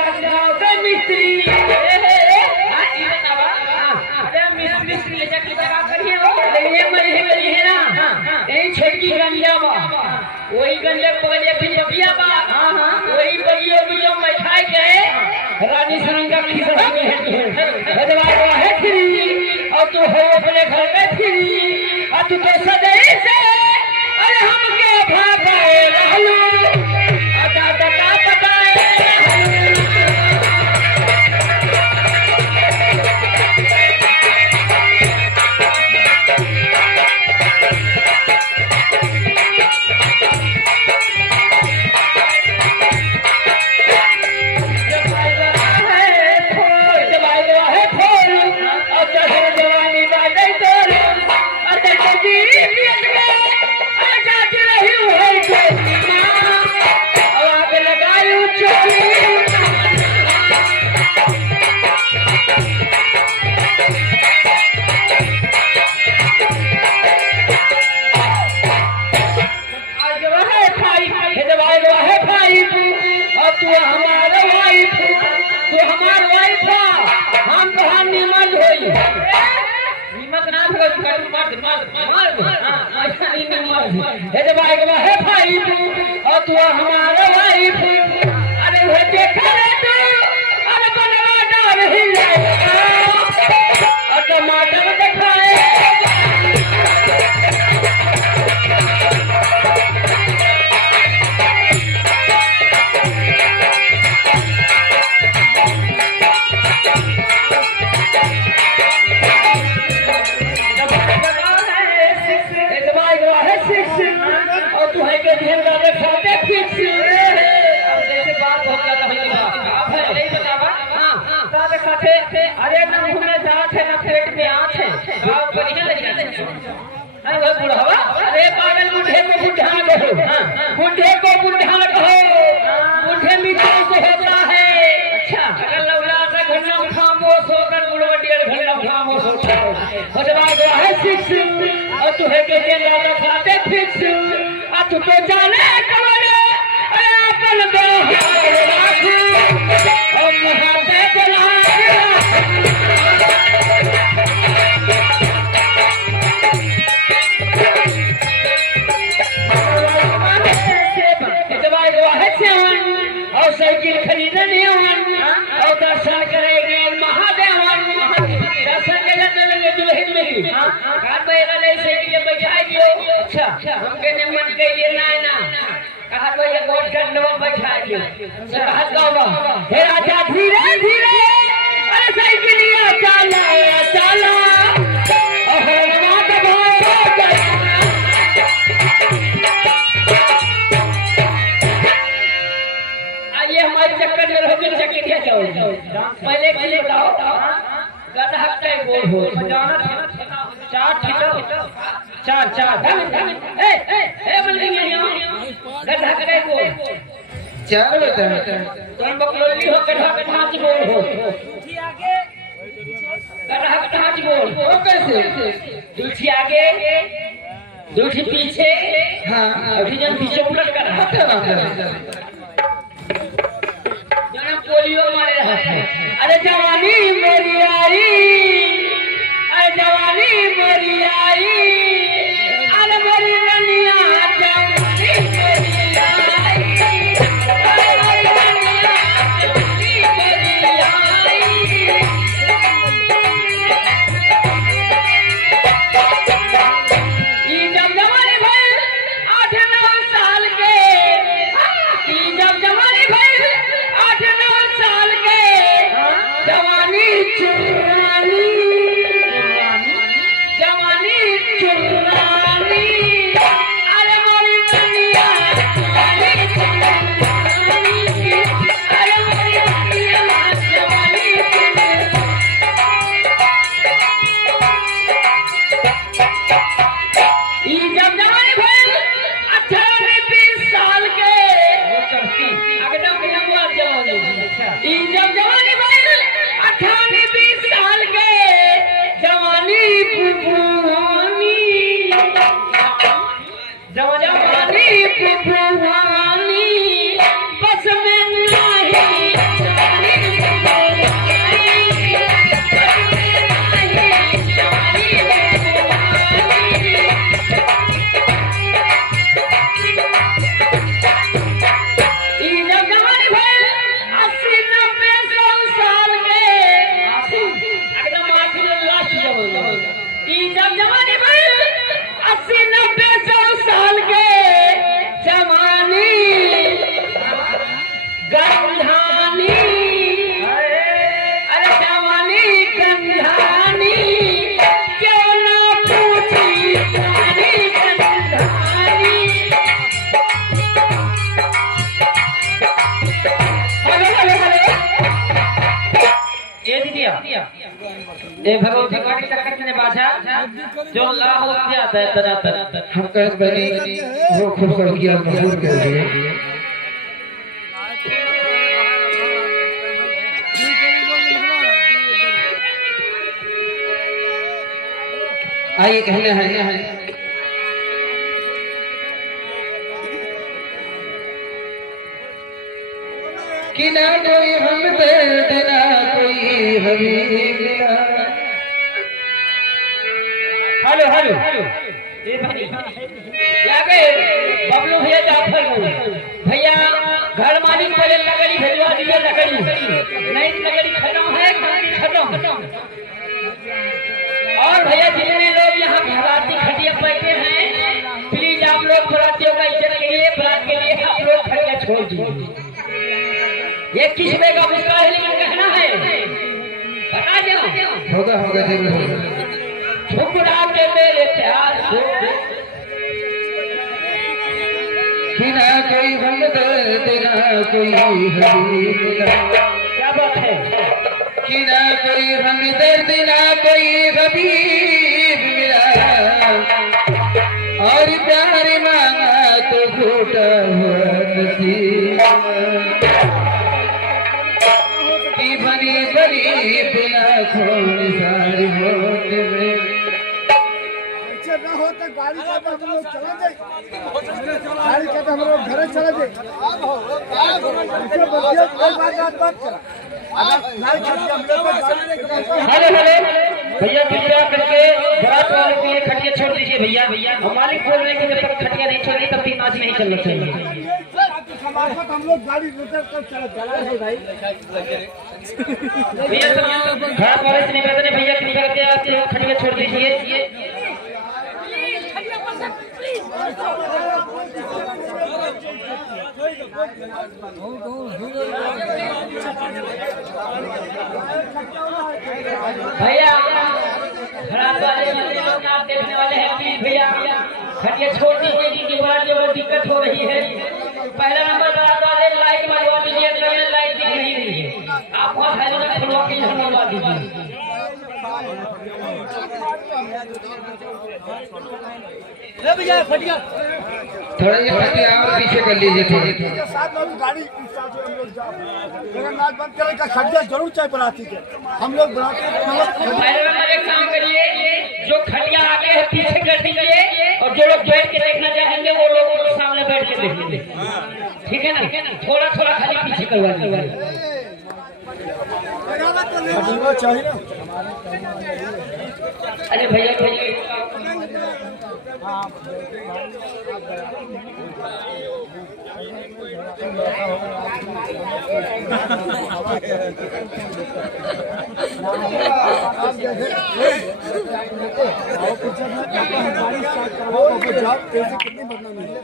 गाँव के मिस्त्री मिस्त्री है ना यही छेकी गंजा बा वही गंजा पहले भी बगिया बा वही बगिया बियो बैठाई गए रानी सरंगा खिसक के भजवा है फ्री और तू हो अपने घर में फ्री और तू तो सदैव से अरे हमके भागाए रहलू अदा बता बताए और तू हमारा वाइफ अरे वो देखा तू अरे बनवा डाल हिले और टमाटर दिखाए अरे न मुंह में दांत है न पेट में आँच है बढ़िया लग जाते हैं वो बुढ़ावा अरे पागल बूढ़े को बुढ़ा कहो बूढ़े को बुढ़ा कहो बूढ़े मित्रों से होता है अच्छा अगर लौला का घंटा खामोश होकर बुढ़वा 1.5 घंटा खामोश होता है है सिक्स और तू है के ज्यादा खाते फिक्स और तू तो जाने कमर अरे अपन व्यवहार राखू और मुहासे बना और साइकिल खरीदने और दर्शन करेंगे महादेव दर्शन के लिए दुल्हन मेरी कार बैठा से बैठाई अच्छा हमके ने मन के लिए ना कहा तो ये गोट करने में बैठाई कहा गावा हे राजा धीरे धीरे अरे साइकिलिया चला चला चक्कर में रहोगे चक्कर क्या पहले बताओ गधा का गोल हो चार गधा का गोल चार बता तुम बकलोली हो गधा का ढांच गोल हो गधा का ढांच गोल हो कैसे दूठी आगे दूठी पीछे हाँ अभी जब पीछे उलट कर रहा पोलियो मारे रहा अरे जवानी मेरी आई अरे जवानी मेरी आई अरे मेरी रनिया जवानी मेरी आई अरे मेरी रनिया जवानी मेरी आई ये जब जवानी भाई 8-9 साल के ये जब जवानी भाई जवानी चुरानी अरे मोरी दुनिया जवानी चुरानी अरे मोरी दुनिया जवानी ये जब जवानी भाई 18-20 साल के एकदम जवानी ये जब जवानी भाई 18-20 साल के जवानी पुपुवानी जवानी पुपुवानी बस में नहीं ए भगवती गाड़ी तक ने बाजा जो ला हो दिया तरह हम कहत बनी वो खूब कर दिया मशहूर कर दिया। आइए कहना है कि ना कोई हम दर्द ना कोई हबीब। हेलो ये भाई क्या गए बबलू भैया जाफर भैया घर मालिक पहले लकड़ी भेजवा दिए लकड़ी नहीं लकड़ी खत्म है खत्म और भैया जितने लोग यहाँ भराती खटिया बैठे हैं प्लीज आप लोग बरातियों का इज्जत के लिए बरात के लिए आप लोग खटिया छोड़ दीजिए। ये किस्मे का मुस्का है लेकिन कहना है बता दो होगा जरूर ठुकरा के मेरे प्यार को कि ना कोई हम दर्द ना कोई हबीब। क्या बात है कि ना कोई हम दर्द ना कोई हबीब मिला और प्यार मांगा तो फूटा हुआ नसीब की बनी बड़ी बिना खोल सारी होत में ना हो तो गाड़ी का तो हम लोग चला जाए गाड़ी का तो हम लोग घर चला जाए कोई बात चला हेलो भैया कृपया करके बारात वालों के लिए खटिया छोड़ दीजिए भैया हम मालिक बोल रहे हैं कि जब तक खटिया नहीं छोड़ी तब तक नाच नहीं चलना चाहिए। हम लोग गाड़ी चला है भाई भैया बारात वाले से निवेदन है भैया कृपया करके आप लोग खटिया छोड़ दीजिए। भैया आप देखने वाले हैं प्लीज भैया खटिया छोड़ दीजिए जिनके बाद जो दिक्कत हो रही है। पहला नंबर बारात वाले लाइट मरवा दीजिए लाइट दिख नहीं रही है आप वहाँ खैर खुलवा के यहाँ मरवा दीजिए। थोड़ा ये खटिया और पीछे कर लीजिए थोड़ी गाड़ी जगन्नाथ बंद करे का खटिया जरूर चाहे बराती के हम लोग एक काम करिए जो खटिया आगे है पीछे कर दीजिए और जो लोग बैठ के देखना चाहेंगे वो लोग सामने बैठ के देखेंगे ठीक है ना थोड़ा खाली पीछे करवा चाहिए ना। अरे भैया कितनी बदनामी है।